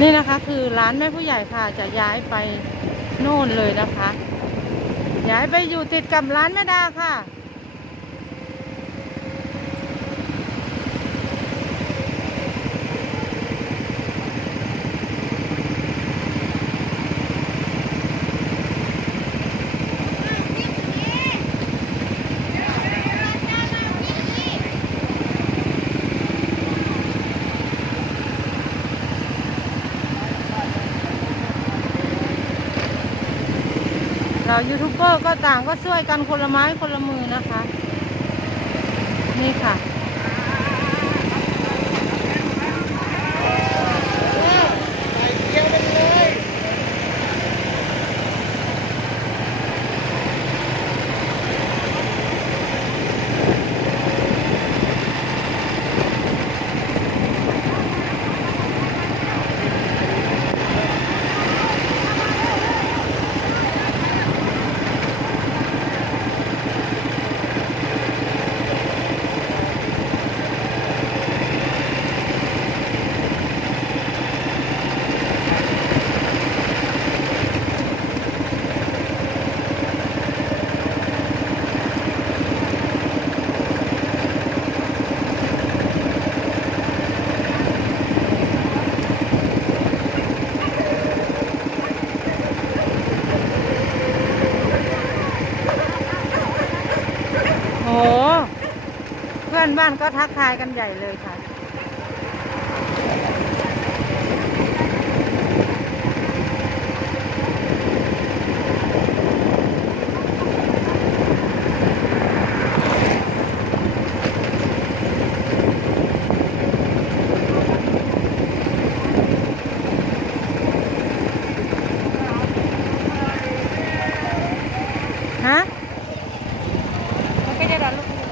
นี่นะคะคือร้านแม่ผู้ใหญ่ค่ะจะย้ายไปโน่นเลยนะคะ ย้ายไปอยู่ติดกับร้านแม่ดาค่ะ เรายูทูบเบอร์ก็ต่างก็ช่วยกันคนละไม้คนละมือนะคะ นี่ค่ะ โอ้เพื่ อนบ้านก็ทักทายกันใหญ่เลยค่ะ ฮะมันก็จะดันลูกนี้ข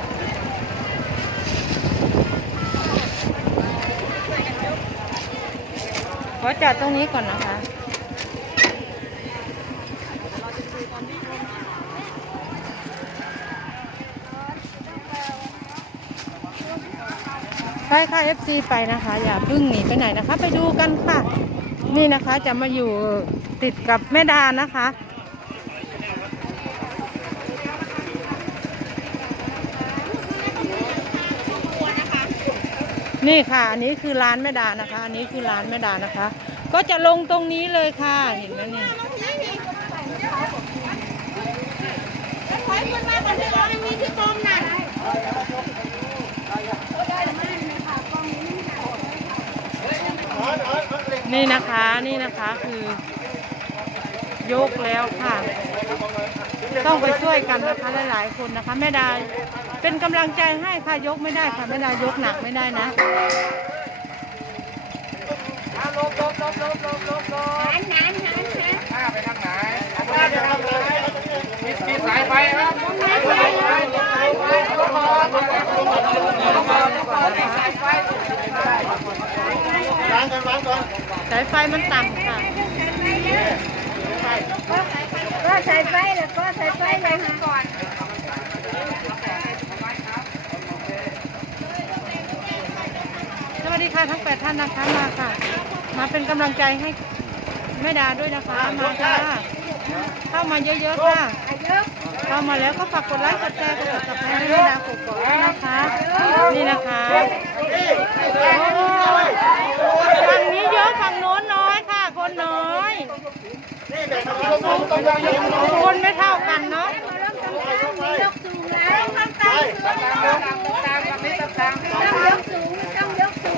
อจอดตรงนี้ก่อนนะคะใช่ค่ะ FC ไปนะคะ อย่าพึ่งหนีไปไหนนะคะ ไปดูกันค่ะ นี่นะคะจะมาอยู่ติดกับแม่ดานะคะ นี่ค่ะ อันนี้คือร้านแม่ดานะคะ อันนี้คือร้านแม่ดานะคะ ก็จะลงตรงนี้เลยค่ะ เห็นไหมนี่นี่นะนี่นะคะนี่นะคะคือยกแล้วค่ะ ต้องไปช่วยกันนะคะหลายๆคนนะคะแม่ดา เป็นกำลังใจให้ค่ะยกไม่ได้ค่ะแม่ไดายกหนักไม่ได้นะลบลบลบลบลบลบลบหันหันหันหันข้าไปทางไหนข้าไปทางไหนมีมีสายไฟครับสายไฟสายไฟสายไฟล้างก่อนล้างก่อนสายไฟมันต่ำค่ะก็ใส่ไฟแล้วก็ใส่ไฟเลยค่ะก่อน สวัสดีค่ะ ทั้งแปดท่านนะคะมาค่ะ มาเป็นกำลังใจให้แม่ดาด้วยนะคะมาค่ะเข้ามาเยอะๆค่ะเข้ามาแล้วก็ฝากกดไลค์กดแชร์กดติดตามให้แม่ดากดกดด้วยนะคะ นี่นะคะฝั่งนี้เยอะฝั่งโน้นน้อยค่ะ คนน้อยคนไม่เท่ากันเนาะยกสูงแล้วต้องตั้งสูงต้องยกสูงต้องยกสู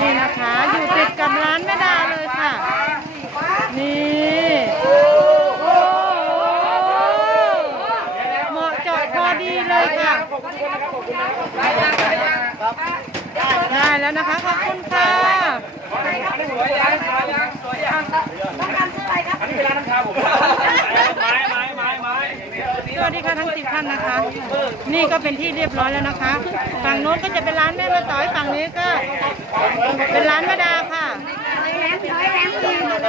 ง นี่นะคะ อยู่ติดกับร้านแม่ดาเลยค่ะ นี่โอ้โหเหมาะเจาะพอดีเลยค่ะ ได้ แล้วนะคะขอบคุณค่ะสวยยังสวยยังสวยยังต้องการซื้ออะไรครับอันนี้เป็นร้านน้ำชาผมไม้ไม้ไม้ไม้สวัสดีค่ะทั้งสิบท่านนะคะ นี่ก็เป็นที่เรียบร้อยแล้วนะคะ ฝั่งโน้นก็จะเป็นร้านแม่มาต่อยฝั่งนี้ก็ เป็นร้านแม่ดาค่ะถอยหลัง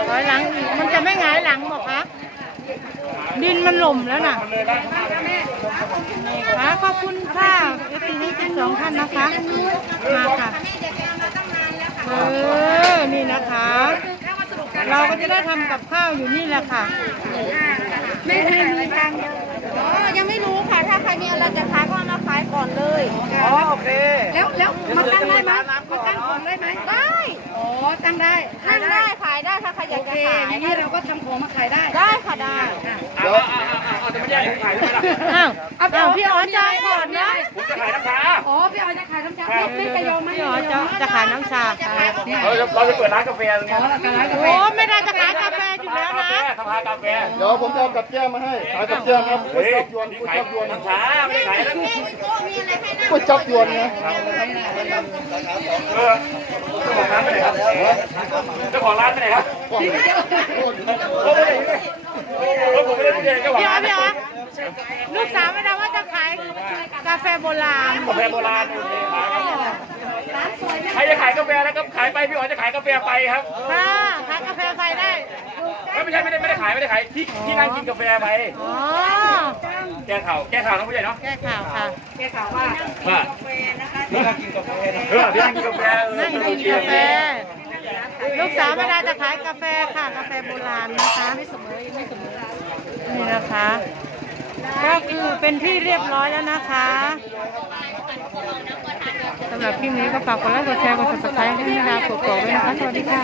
ถอยหลังอีกมันจะไม่หงายหลังบอกคะ ดินมันหล่มแล้วน่ะนี่ค่ะขอบคุณค่ะเอฟซีทั้งสิบสองท่านนะคะ มาค่ะนี่เด็กแกมาตั้งนานแล้วค่ะ เออ นี่นะคะ เราก็จะได้ทำกับข้าวอยู่นี่แหละค่ะ ไม่ไม่มีทางเดียวอ๋อ ยังไม่รู้ค่ะ ถ้าใครมีอะไรจะขายก็เอามาขายก่อนเลย อ๋อ โอเค แล้วแล้วมาตั้งได้ไหมมาตั้งของได้ไหมได้อ๋อ ตั้งได้ตั้งได้ขายได้ถ้าใครอยากโอจะเคขายอย่างนี้เราก็ทำของมาขายได้ ได้ค่ะได้เอา เอาเอาเอาจะไม่แย่งผมขายไม่ได้อ้าวอ้าวพี่อ๋อจองก่อนนะผมจะขายน้ำชาอ๋อพี่ออยจะขายน้ำชาไม่ไม่จะยอมไหมพี่อ๋อจะจะขายน้ำชาค่ะเราจะเราจะเปิดร้านกาแฟตรงอ๋นี้อเราขายร้านกาแฟโอ้ไม่ได้จะขายกาแฟอยู่แล้วกานะแฟสภากาแฟเดี๋ยวผมจะเอากับแก้มมาให้ขายกับแก้มครับก๋วยเฮ้ยจับยวนนี่ก๋วยขายจับยวนน้ำชาไม่ขายนะมีโต๊ะมีอะไรให้นั่งก๋วยจับยวนนะเออเจ้าของร้านไปไหนครับเจ้าของร้านไปไหนครับกล่องโอ้โหโอ้ยโอ้ยผมไม่ได้เรียนเจ้าของพี่อ๋อร้านพี่อ๋อลูกสาวไม่ได้ว่าจะขายกาแฟโบราณกาแฟโบราณใครจะขายกาแฟแล้วก็ขายไปพี่อ๋อจะขายกาแฟไปครับค่ะขายกาแฟไฟได้ไม่ใช่ไม่ได้ไม่ได้ขายไม่ได้ขายที่ที่นั่งกินกาแฟไปอ๋อแก้ข่าวแก้ข่าวน้องผู้ใหญ่เนาะแก้ข่าวค่ะว่าที่นั่งกินกาแฟเออที่นั่งกินกาแฟนั่งกินกาแฟลูกสาวไม่ได้จะขายกาแฟค่ะกาแฟโบราณนะคะไม่เสมอไม่เสมอ นี่นะคะ ก็คือเป็นที่เรียบร้อยแล้วนะคะสำหรับคลิปนี้ก็ฝากกดไลค์กดแชร์กด subscribe ให้นาดากดกรอกด้วยนะคะสวัสดีค่ะ